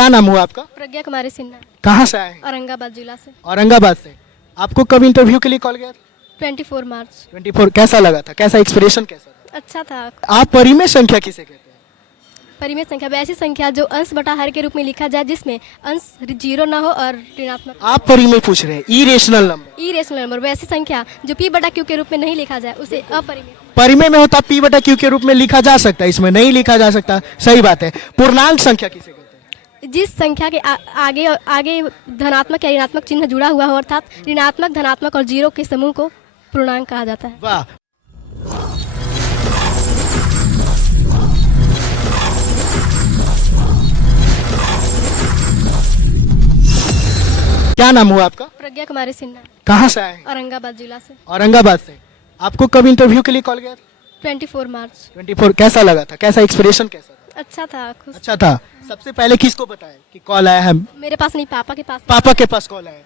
क्या नाम हुआ आपका? प्रज्ञा कुमारी सिन्हा, कहाँ से आए हैं? औरंगाबाद जिला से। औरंगाबाद से। आपको कब इंटरव्यू के लिए कॉल गया था? 24 मार्च। 24। कैसा लगा था? कैसा एक्सप्रेशन कैसा था? अच्छा था। आप परिमेय संख्या किसे कहते हैं? परिमेय संख्या वैसी संख्या जो अंश बटा हर के रूप में लिखा जाए, जिसमें अंश जीरो ना हो और ऋणात्मक। आप परिमेय पूछ रहे हैं, इरेशनल नंबर। इरेशनल नंबर वैसी संख्या जो p बटा q के रूप में नहीं लिखा जाए, उसे अपरिमेय। परिमेय में होता p बटा q के रूप में लिखा जा सकता है, इसमें नहीं लिखा जा सकता। सही बात है। पूर्णांक संख्या किसे कहते हैं? जिस संख्या के आगे धनात्मक या ऋणात्मक चिन्ह जुड़ा हुआ हो, अर्थात ऋणात्मक, धनात्मक और जीरो के समूह को पूर्णांक कहा जाता है। वाह। क्या नाम हुआ आपका? प्रज्ञा कुमारी सिन्हा, कहाँ से आए हैं? औरंगाबाद जिला से। औरंगाबाद से। आपको कब इंटरव्यू के लिए कॉल गया था? 24 मार्च। 24। कैसा लगा था? कैसा एक्सप्रेशन कैसा था? अच्छा था, खुश। अच्छा था। सबसे पहले किसको बताया कि कॉल आया है? मेरे पास नहीं, पापा के पास। पापा के पास कॉल आया।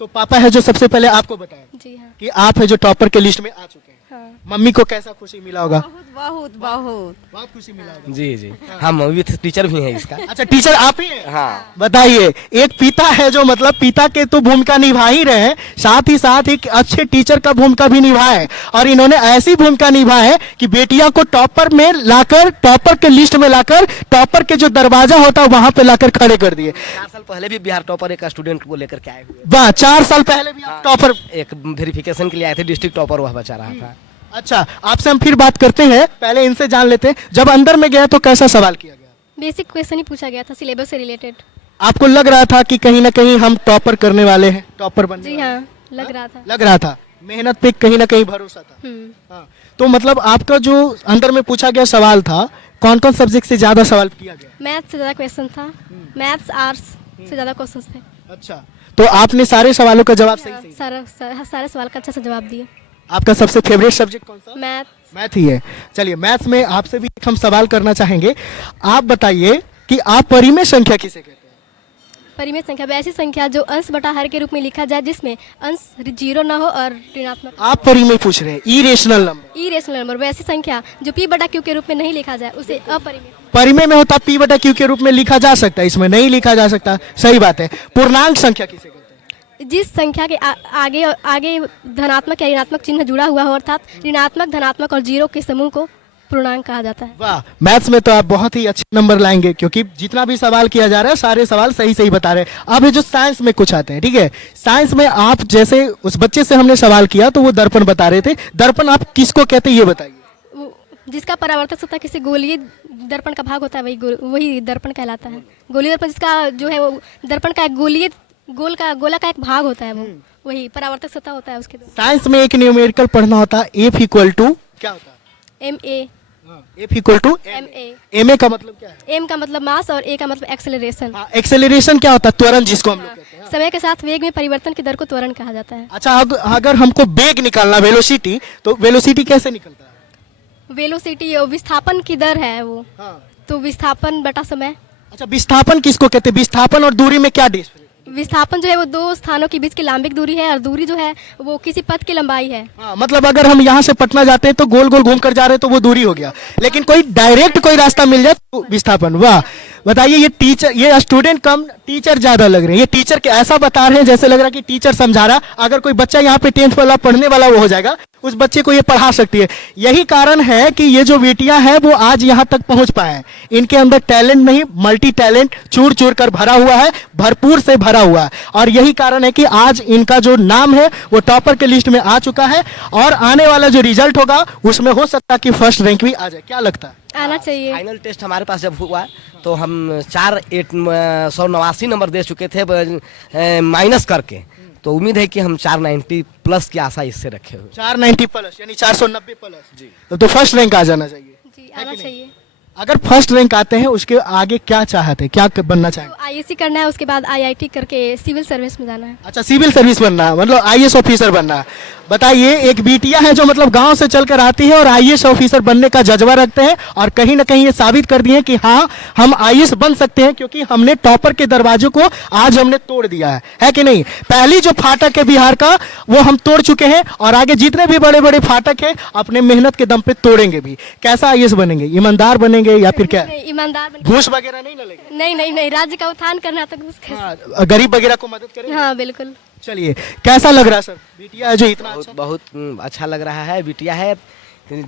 तो पापा है जो सबसे पहले आपको बताया जी हाँ। कि आप है जो टॉपर के लिस्ट में आ चुके हैं। हाँ। मम्मी को कैसा खुशी मिला होगा? बहुत बहुत बहुत बहुत खुशी मिला होगा। जी जी, हम विथ टीचर भी हैं इसका। अच्छा, टीचर आप ही हैं? हाँ। बताइए, एक पिता है जो मतलब पिता के तो भूमिका निभा ही रहे हैं, साथ ही साथ एक अच्छे टीचर का भूमिका भी निभाए है। और इन्होंने ऐसी भूमिका निभाई है कि बेटिया को टॉपर में लाकर, टॉपर के लिस्ट में लाकर, टॉपर के जो दरवाजा होता है वहां पे लाकर खड़े कर दिए। 4 साल पहले भी बिहार टॉपर एक स्टूडेंट को लेकर के आए हुए। वाह, 4 साल पहले भी आप टॉपर। एक वेरिफिकेशन के लिए आए थे, डिस्ट्रिक्ट टॉपर वह बचा रहा था। अच्छा, आपसे हम फिर बात करते हैं, पहले इनसे जान लेते हैं। जब अंदर में गया तो कैसा सवाल किया गया? बेसिक क्वेश्चन ही पूछा गया था, सिलेबस से रिलेटेड। आपको लग रहा था कि कहीं ना कहीं हम टॉपर करने वाले हैं, टॉपर बनने जी वाले हैं? हाँ, लग रहा था। लग रहा था। मेहनत पे कहीं ना कहीं भरोसा था। हाँ। तो मतलब आपका जो अंदर में पूछा गया सवाल था, कौन कौन सब्जेक्ट से ज्यादा सवाल किया गया? मैथ्स से ज़्यादा क्वेश्चन था, मैथ्स आर्ट्स से ज़्यादा क्वेश्चन थे। अच्छा, तो आपने सारे सवालों का जवाब सही सही। सारे सवाल का अच्छा से जवाब दिए। आपका सबसे फेवरेट सब्जेक्ट कौन सा? मैथ। मैथ ही है। चलिए, मैथ्स में आपसे भी हम सवाल करना चाहेंगे। आप बताइए कि आप परिमेय संख्या किसे कहते हैं? परिमेय संख्या वैसी संख्या जो अंश बटा हर के रूप में लिखा जाए, जिसमें अंश जीरो ना हो और ऋणात्मक। आप परिमेय पूछ रहे हैं, इरेशनल नंबर। इरेशनल नंबर वैसी संख्या जो p बटा q के रूप में नहीं लिखा जाए, उसे अपरिमेय। परिमेय में होता p बटा q के रूप में लिखा जा सकता है, इसमें नहीं लिखा जा सकता। सही बात है। पूर्णांक संख्या किसे कहते हैं? जिस संख्या के आगे धनात्मक या ऋणात्मक चिन्ह जुड़ा हुआ हो, अर्थात ऋणात्मक, धनात्मक और जीरो के समूह को पूर्णांक कहा जाता है। वाह, मैथ्स में तो आप बहुत ही अच्छे नंबर लाएंगे, क्योंकि जितना भी सवाल किया जा रहा है सारे सवाल सही सही बता रहे हैं। अब ये जो साइंस में कुछ आते हैं, ठीक है, साइंस में आप जैसे उस बच्चे से हमने सवाल किया तो वो दर्पण बता रहे थे। दर्पण आप किसको कहते हैं ये बताइए? जिसका परावर्तक सतह किसी गोलीय दर्पण का भाग होता है, वही दर्पण कहलाता है। गोलीय दर्पण जिसका जो है वो दर्पण का एक गोला का एक भाग होता है, वो वही परावर्तक सतह होता है उसके। साइंस में एक न्यूमेरिकल पढ़ना होता है, एफ इक्वल टू क्या होता है? MA। F equal to MA। MA का मतलब क्या है? M का मतलब मास और A का मतलब एक्सेलरेशन। एक्सेलरेशन क्या होता है? त्वरण, जिसको हम लोग कहते हैं। समय के साथ वेग में परिवर्तन की दर को त्वरण कहा जाता है। अच्छा, अगर हमको वेग निकालना, वेलोसिटी, तो वेलोसिटी कैसे निकलता है? वेलोसिटी विस्थापन की दर है वो। तो विस्थापन बटा समय। अच्छा, विस्थापन किसको कहते हैं? विस्थापन और दूरी में क्या डिफरेंस? विस्थापन जो है वो दो स्थानों के बीच की लंबिक दूरी है, और दूरी जो है वो किसी पथ की लंबाई है। मतलब अगर हम यहाँ से पटना जाते हैं तो गोल गोल घूम कर जा रहे हैं तो वो दूरी हो गया, लेकिन कोई डायरेक्ट कोई रास्ता मिल जाए तो विस्थापन। वाह। बताइए, ये टीचर, ये स्टूडेंट कम, टीचर ज्यादा लग रहे हैं। ये टीचर के ऐसा बता रहे हैं जैसे लग रहा है कि टीचर समझा रहा। अगर कोई बच्चा यहाँ पे 10th वाला पढ़ने वाला वो हो जाएगा, उस बच्चे को ये पढ़ा सकती है। यही कारण है कि ये जो बेटियां हैं वो आज यहाँ तक पहुंच पाए हैं। इनके अंदर टैलेंट नहीं, मल्टी टैलेंट चूर चूर कर भरा हुआ है, भरपूर से भरा हुआ है। और यही कारण है कि आज इनका जो नाम है वो टॉपर के लिस्ट में आ चुका है, और आने वाला जो रिजल्ट होगा उसमें हो सकता है कि फर्स्ट रैंक भी आ जाए। क्या लगता है? आना चाहिए। फाइनल टेस्ट हमारे पास जब हुआ तो हम 4,889 नंबर दे चुके थे माइनस करके। तो उम्मीद है कि हम 490 प्लस की आशा इससे रखे हुए। 490 प्लस यानी 490 प्लस जी। तो फर्स्ट रैंक आ जाना चाहिए। जी, आना चाहिए। अगर फर्स्ट रैंक आते हैं उसके आगे क्या चाहते हैं, क्या बनना चाहेंगे? तो IAC करना है, उसके बाद IIT करके सिविल सर्विस में जाना है। अच्छा, सिविल सर्विस बनना है, मतलब IAS ऑफिसर बनना है। बताइए, एक बिटिया है जो मतलब गांव से चलकर आती है और आईएएस ऑफिसर बनने का जज्बा रखते हैं और कहीं ना कहीं ये साबित कर दिए कि हाँ, हम आईएएस बन सकते हैं क्योंकि हमने टॉपर के दरवाजों को आज हमने तोड़ दिया है कि नहीं। पहली जो फाटक है बिहार का वो हम तोड़ चुके हैं और आगे जितने भी बड़े बड़े फाटक है अपने मेहनत के दम पे तोड़ेंगे भी। कैसा आईएएस बनेंगे, ईमानदार बनेंगे या फिर क्या, नहीं, ईमानदार बन घूस वगैरह नहीं लगेगा? नहीं नहीं नहीं, राज्य का उत्थान करना तो घूस कैसे? हाँ, गरीब वगैरह को मदद करेंगे। हाँ बिल्कुल। चलिए, कैसा लग रहा है सर, बिटिया है जो इतना अच्छा? बहुत अच्छा लग रहा है। बिटिया है,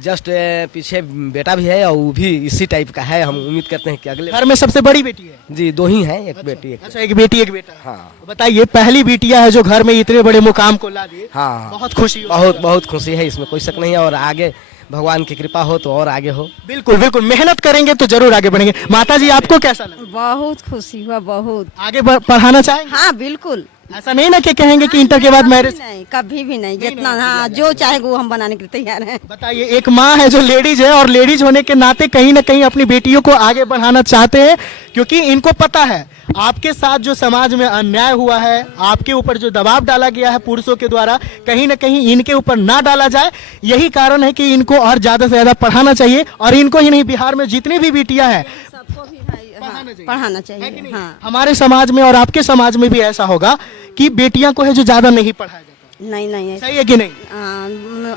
जस्ट पीछे बेटा भी है और वो भी इसी टाइप का है। हम उम्मीद करते हैं कि अगले घर में सबसे बड़ी बेटी है? जी 2 ही हैं, एक बेटी एक। अच्छा, एक बेटी एक बेटा। हाँ बताइए, पहली बिटिया है जो घर में इतने बड़े मुकाम को ला दिए, हाँ, बहुत खुशी हो। बहुत खुशी है, इसमें कोई शक नहीं है। और आगे भगवान की कृपा हो तो और आगे हो। बिल्कुल बिल्कुल, मेहनत करेंगे तो जरूर आगे बढ़ेंगे। माता जी, आपको कैसा लगा? बहुत खुशी हुआ, बहुत। आगे पढ़ाना चाहेंगे? हाँ बिल्कुल। ऐसा नहीं ना कि कहेंगे कि इंटर के बाद मैरिज? नहीं, कभी भी नहीं, जितना हाँ जो चाहे वो हम बनाने के लिए तैयार हैं। बताइए, एक माँ है जो लेडीज है और लेडीज होने के नाते कहीं ना कहीं अपनी बेटियों को आगे बढ़ाना चाहते हैं क्योंकि इनको पता है आपके साथ जो समाज में अन्याय हुआ है, आपके ऊपर जो दबाव डाला गया है पुरुषों के द्वारा, कहीं ना कहीं इनके ऊपर ना डाला जाए। यही कारण है कि इनको और ज्यादा से ज्यादा पढ़ाना चाहिए और इनको ही नहीं, बिहार में जितनी भी बेटियां हैं सबको भी पढ़ाना चाहिए। हाँ, हमारे समाज में और आपके समाज में भी ऐसा होगा कि बेटियां को है जो ज्यादा नहीं पढ़ाया जाता। नहीं नहीं, सही है कि नहीं?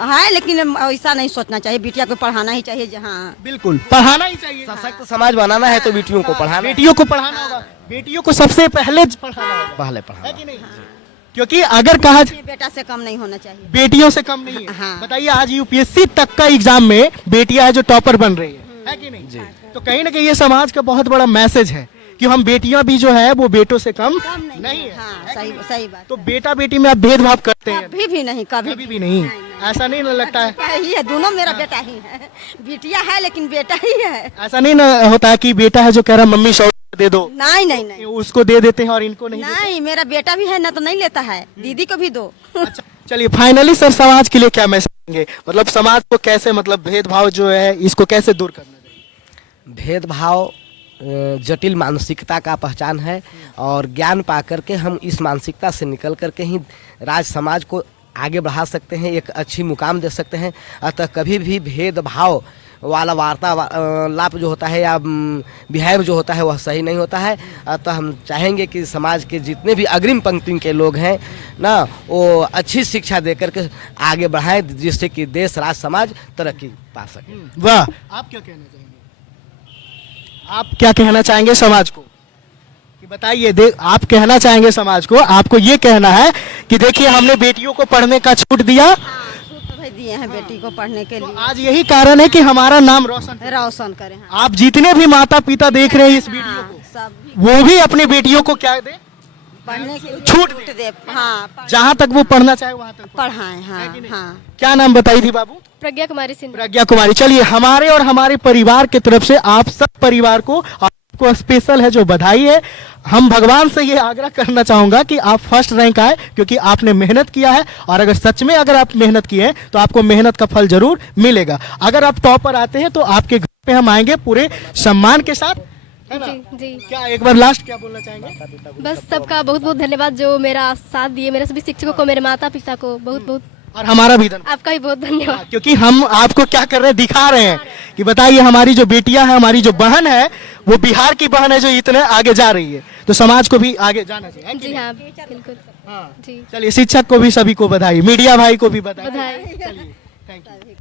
है, लेकिन ऐसा नहीं सोचना चाहिए, बिटिया को पढ़ाना ही चाहिए। हाँ बिल्कुल, पढ़ाना ही चाहिए। सशक्त समाज बनाना है तो बेटियों को पढ़ाना, बेटियों को पढ़ाना होगा, बेटियों को सबसे पहले पढ़ाना होगा, पहले है पढ़ाना। कि नहीं? क्योंकि अगर कहा जाए बेटा से कम नहीं होना चाहिए, बेटियों से कम नहीं है। हाँ। बताइए, आज यूपीएससी तक का एग्जाम में बेटियां है जो टॉपर बन रही है कि नहीं? जी। तो कहीं ना कहीं ये समाज का बहुत बड़ा मैसेज है कि हम बेटियां भी जो है वो बेटों से कम नहीं है। हाँ सही सही बात। तो बेटा बेटी में आप भेदभाव करते हैं? कभी भी नहीं, कभी भी नहीं। ऐसा नहीं ना लगता है? बेटा ही है, दोनों मेरा बेटा ही है। बिटिया है लेकिन बेटा ही है। ऐसा नहीं ना होता है कि बेटा है जो कह रहा मम्मी 100 दे दो, नहीं नहीं नहीं उसको दे देते हैं और इनको नहीं देते? नहीं, मेरा बेटा भी है ना, तो नहीं लेता है, दीदी को भी दो। अच्छा, चलिए, फाइनली सर समाज के लिए क्या मैसेज देंगे? मतलब समाज को कैसे, मतलब भेदभाव जो है इसको कैसे दूर करना चाहिए? भेदभाव जटिल मानसिकता का पहचान है और ज्ञान पा करके हम इस मानसिकता से निकल करके ही राज समाज को आगे बढ़ा सकते हैं, एक अच्छी मुकाम दे सकते हैं। अतः कभी भी भेदभाव वाला वार्तालाप जो होता है या बिहेव जो होता है वह सही नहीं होता है। अतः हम चाहेंगे कि समाज के जितने भी अग्रिम पंक्ति के लोग हैं ना, वो अच्छी शिक्षा दे करके आगे बढ़ाएं जिससे कि देश राज समाज तरक्की पा सके। वाह, आप क्या कहना चाहेंगे? आप क्या कहना चाहेंगे समाज को कि बताइए, आप कहना चाहेंगे समाज को, आपको ये कहना है कि देखिए हमने बेटियों को पढ़ने का छूट दिया, दिए हैं बेटी को पढ़ने के लिए, आज यही कारण है कि हमारा नाम रोशन करें। हाँ। आप जितने भी माता पिता देख रहे हैं इस वीडियो को, सब वो भी अपनी बेटियों को क्या दे, पढ़ने की छूट दे। हाँ, जहाँ तक वो पढ़ना चाहे वहाँ तक पढ़ाएं। हाँ हाँ। क्या नाम बताई थी बाबू? प्रज्ञा कुमारी सिंह। प्रज्ञा कुमारी। चलिए, हमारे और हमारे परिवार की तरफ से आप सब परिवार को, आपको स्पेशल है जो बधाई है। हम भगवान से ये आग्रह करना चाहूंगा कि आप फर्स्ट रैंक आए क्योंकि आपने मेहनत किया है और अगर सच में अगर आप मेहनत किए हैं तो आपको मेहनत का फल जरूर मिलेगा। अगर आप टॉपर आते हैं तो आपके घर पे हम आएंगे पूरे सम्मान के साथ, है ना? जी जी। क्या एक बार लास्ट क्या बोलना चाहेंगे? बस सबका बहुत बहुत धन्यवाद जो मेरा साथ दिए, मेरे सभी शिक्षकों को, मेरे माता पिता को बहुत बहुत, और हमारा भी धन्यवाद, आपका भी बहुत धन्यवाद। क्योंकि हम आपको क्या कर रहे हैं, दिखा रहे हैं कि बताइए हमारी जो बेटियां है, हमारी जो बहन है, वो बिहार की बहन है जो इतने आगे जा रही है, तो समाज को भी आगे जाना चाहिए। जी हाँ बिल्कुल। हाँ। जी। चलिए, शिक्षक को भी सभी को बधाई, मीडिया भाई को भी बधाई। बधाई। चलिए, थैंक यू।